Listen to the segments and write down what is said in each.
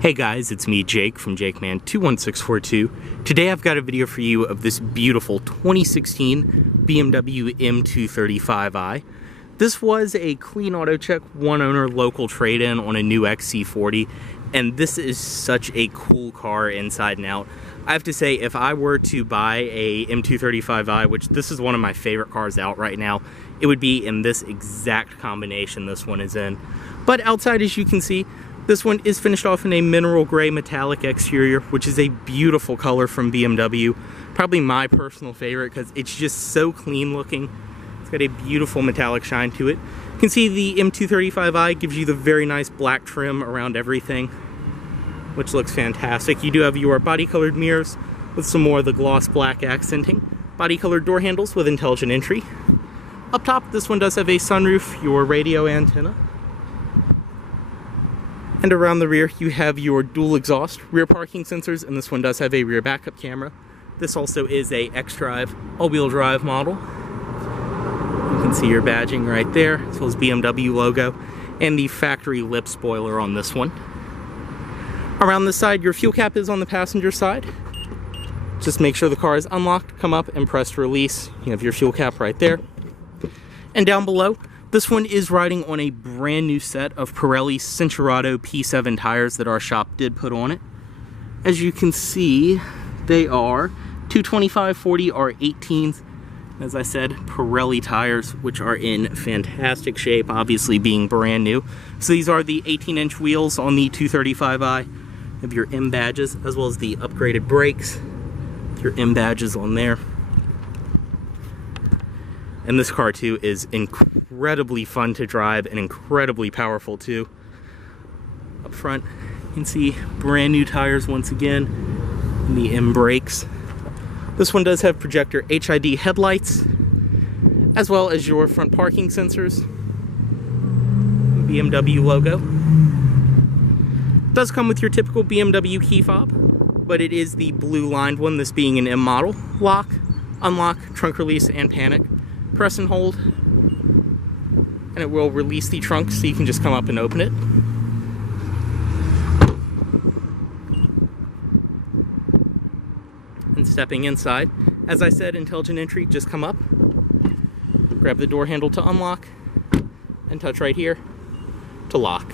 Hey guys, it's me, Jake from JakeMan21642. Today I've got a video for you of this beautiful 2016 BMW M235i. This was a clean auto check, one owner local trade-in on a new XC40, and this is such a cool car inside and out. I have to say, if I were to buy a M235i, which this is one of my favorite cars out right now, it would be in this exact combination this one is in. But outside, as you can see, this one is finished off in a mineral gray metallic exterior, which is a beautiful color from BMW. Probably my personal favorite because it's just so clean looking. It's got a beautiful metallic shine to it. You can see the M235i gives you the very nice black trim around everything, which looks fantastic. You do have your body colored mirrors with some more of the gloss black accenting. Body colored door handles with intelligent entry. Up top, this one does have a sunroof, your radio antenna. And around the rear, you have your dual exhaust, rear parking sensors, and this one does have a rear backup camera. This also is a xDrive all-wheel drive model. You can see your badging right there, as well as BMW logo, and the factory lip spoiler on this one. Around this side, your fuel cap is on the passenger side. Just make sure the car is unlocked, come up and press release. You have your fuel cap right there. And down below, this one is riding on a brand new set of Pirelli Cincherato P7 tires that our shop did put on it. As you can see, they are 225/40 R18s. As I said, Pirelli tires, which are in fantastic shape, obviously being brand new. So these are the 18-inch wheels on the 235i. You have your M badges, as well as the upgraded brakes. Your M badges on there. And this car too is incredibly fun to drive and incredibly powerful too. Up front, you can see brand new tires once again, and the M brakes. This one does have projector HID headlights, as well as your front parking sensors. BMW logo. It does come with your typical BMW key fob, but it is the blue lined one, this being an M model. Lock, unlock, trunk release, and panic. Press and hold, and it will release the trunk so you can just come up and open it. And stepping inside, as I said, intelligent entry, just come up, grab the door handle to unlock, and touch right here to lock.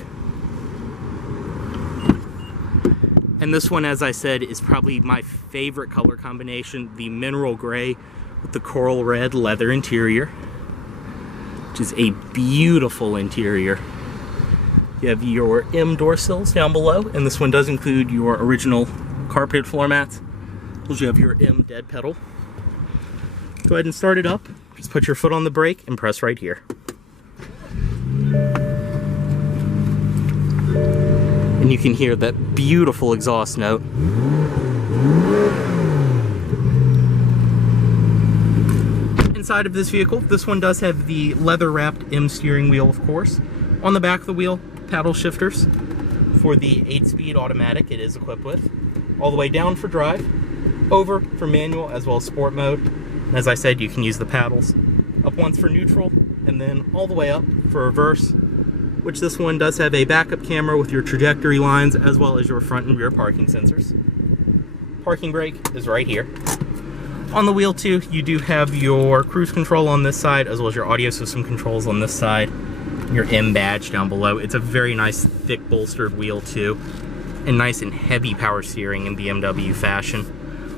And this one, as I said, is probably my favorite color combination, the mineral gray with the coral red leather interior, which is a beautiful interior. You have your M door sills down below, and this one does include your original carpeted floor mats. You have your M dead pedal. Go ahead and start it up. Just put your foot on the brake and press right here. And you can hear that beautiful exhaust note. Inside of this vehicle, this one does have the leather-wrapped M steering wheel, of course. On the back of the wheel, paddle shifters for the 8-speed automatic it is equipped with. All the way down for drive, over for manual, as well as sport mode. And as I said, you can use the paddles. Up once for neutral, and then all the way up for reverse, which this one does have a backup camera with your trajectory lines, as well as your front and rear parking sensors. Parking brake is right here. On the wheel too, you do have your cruise control on this side, as well as your audio system controls on this side. Your M badge down below. It's a very nice thick bolstered wheel too, and nice and heavy power steering in BMW fashion.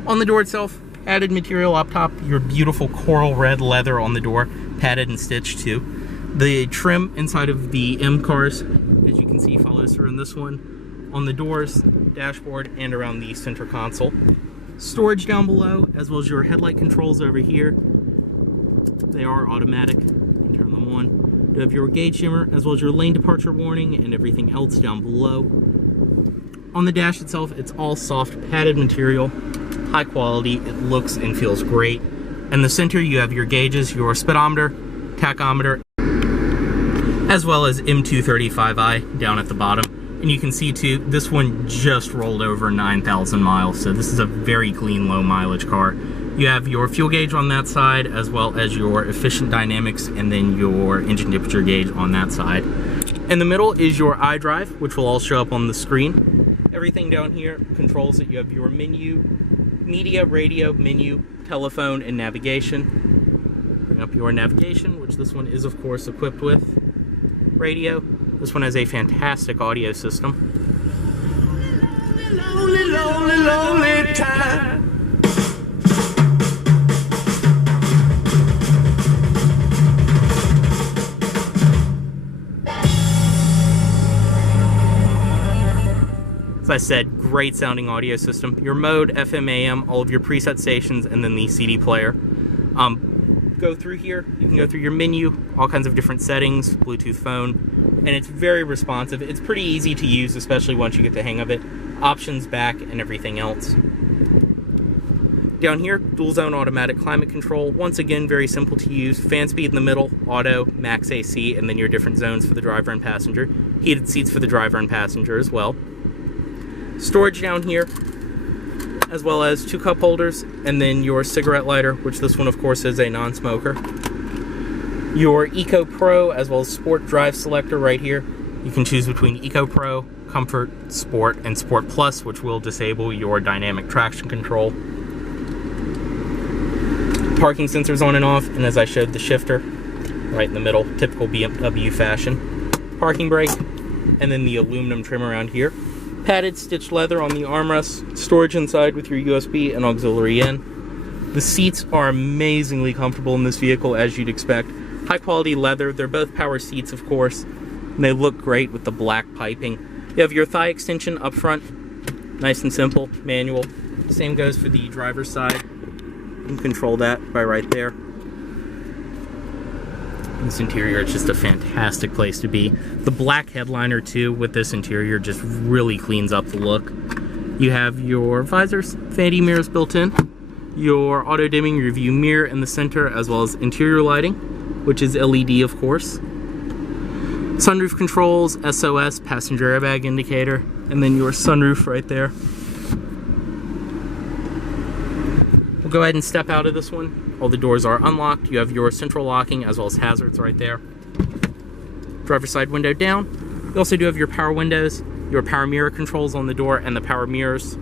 On the door itself, padded material up top, your beautiful coral red leather on the door, padded and stitched too. The trim inside of the M cars, as you can see, follows through in this one, on the doors, dashboard, and around the center console. Storage down below, as well as your headlight controls over here. They are automatic. You can turn them on. You have your gauge dimmer, as well as your lane departure warning, and everything else down below. On the dash itself, it's all soft padded material, high quality. It looks and feels great. In the center, you have your gauges, your speedometer, tachometer, as well as M235i down at the bottom. And you can see too, this one just rolled over 9,000 miles, so this is a very clean, low mileage car. You have your fuel gauge on that side, as well as your efficient dynamics, and then your engine temperature gauge on that side. In the middle is your iDrive, which will all show up on the screen. Everything down here controls it. You have your menu, media, radio, menu, telephone, and navigation. Bring up your navigation, which this one is of course equipped with. Radio. This one has a fantastic audio system. Lonely, lonely, lonely time. As I said, great sounding audio system. Your mode, FM, AM, all of your preset stations, and then the CD player. Go through here, you can go through your menu, all kinds of different settings, Bluetooth phone, and it's very responsive. It's pretty easy to use, especially once you get the hang of it. Options, back, and everything else. Down here, dual zone automatic climate control. Once again, very simple to use. Fan speed in the middle, auto, max AC, and then your different zones for the driver and passenger. Heated seats for the driver and passenger as well. Storage down here, as well as 2 cup holders, and then your cigarette lighter, which this one of course is a non-smoker. Your Eco Pro, as well as Sport Drive selector right here. You can choose between Eco Pro, Comfort, Sport, and Sport Plus, which will disable your dynamic traction control. Parking sensors on and off, and as I showed, the shifter right in the middle, typical BMW fashion. Parking brake, and then the aluminum trim around here. Padded stitched leather on the armrest, storage inside with your USB and auxiliary in. The seats are amazingly comfortable in this vehicle, as you'd expect. High quality leather, they're both power seats of course, and they look great with the black piping. You have your thigh extension up front, nice and simple, manual. Same goes for the driver's side. You can control that by right there. This interior is just a fantastic place to be. The black headliner too with this interior just really cleans up the look. You have your visors, vanity mirrors built in, your auto dimming rearview mirror in the center, as well as interior lighting, which is LED of course. Sunroof controls, SOS, passenger airbag indicator, and then your sunroof right there. We'll go ahead and step out of this one. All the doors are unlocked. You have your central locking as well as hazards right there. Driver's side window down. You also do have your power windows, your power mirror controls on the door, and the power mirrors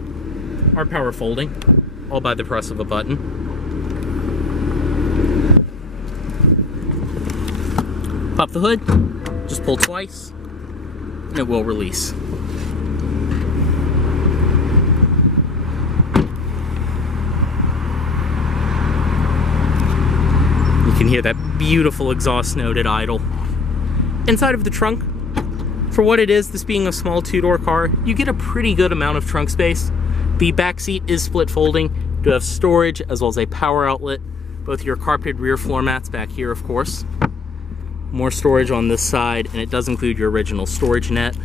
are power folding, all by the press of a button. Pop the hood, just pull twice, and it will release. You can hear that beautiful exhaust note at idle. Inside of the trunk, for what it is, this being a small 2-door car, you get a pretty good amount of trunk space. The back seat is split folding. You have storage as well as a power outlet. Both your carpeted rear floor mats back here, of course. More storage on this side, and it does include your original storage net,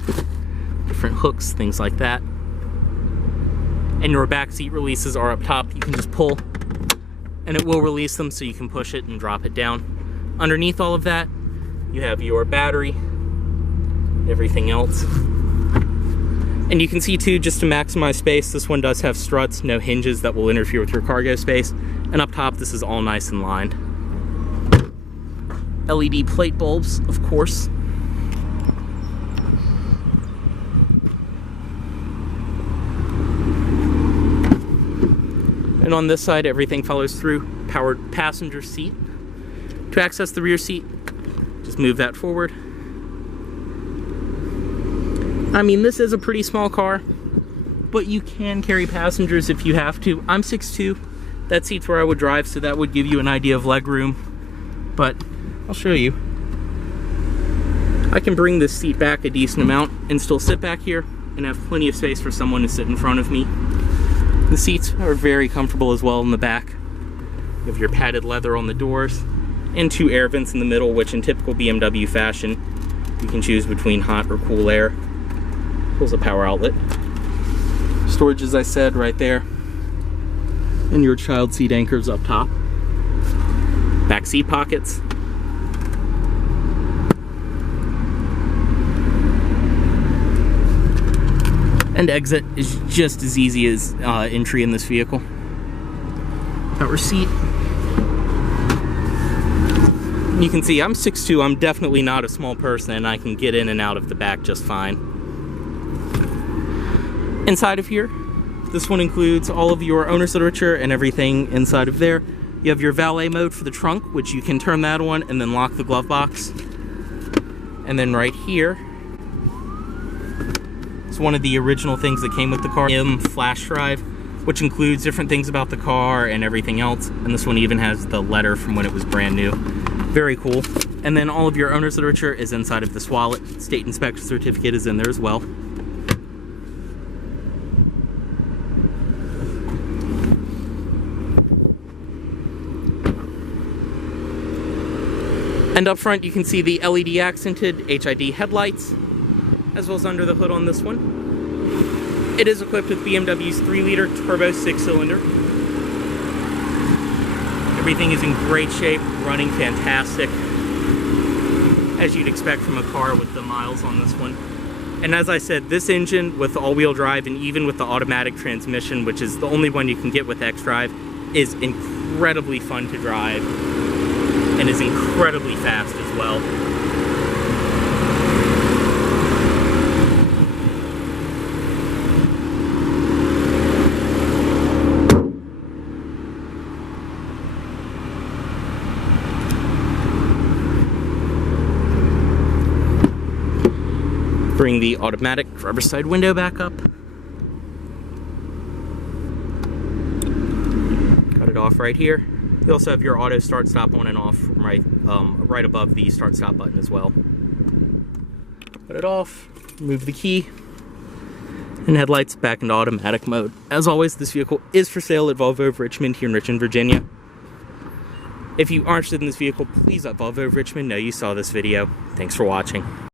different hooks, things like that. And your back seat releases are up top. You can just pull and it will release them, so you can push it and drop it down. Underneath all of that, you have your battery, everything else. And you can see too, just to maximize space, this one does have struts, no hinges that will interfere with your cargo space. And up top, this is all nice and lined. LED plate bulbs, of course. And on this side, everything follows through. Powered passenger seat. To access the rear seat, just move that forward. I mean, this is a pretty small car, but you can carry passengers if you have to. I'm 6'2". That seat's where I would drive, so that would give you an idea of leg room. But I'll show you. I can bring this seat back a decent amount and still sit back here and have plenty of space for someone to sit in front of me. The seats are very comfortable as well in the back. You have your padded leather on the doors and 2 air vents in the middle, which in typical BMW fashion, you can choose between hot or cool air. Pulls a power outlet. Storage, as I said, right there. And your child seat anchors up top. Back seat pockets. And exit is just as easy as entry in this vehicle. Power seat. You can see I'm 6'2", I'm definitely not a small person, and I can get in and out of the back just fine. Inside of here, this one includes all of your owner's literature and everything inside of there. You have your valet mode for the trunk, which you can turn that on and then lock the glove box. And then right here, it's one of the original things that came with the car, M flash drive, which includes different things about the car and everything else. And this one even has the letter from when it was brand new. Very cool. And then all of your owner's literature is inside of this wallet. State inspection certificate is in there as well. And up front you can see the LED accented HID headlights, as well as under the hood on this one. It is equipped with BMW's 3-liter turbo 6-cylinder. Everything is in great shape, running fantastic, as you'd expect from a car with the miles on this one. And as I said, this engine with the all-wheel drive and even with the automatic transmission, which is the only one you can get with xDrive, is incredibly fun to drive and is incredibly fast as well. Bring the automatic driver's side window back up. Cut it off right here. You also have your auto start stop on and off right above the start stop button as well. Cut it off, move the key, and headlights back into automatic mode. As always, this vehicle is for sale at Volvo of Richmond here in Richmond, Virginia. If you are interested in this vehicle, please let Volvo of Richmond know you saw this video. Thanks for watching.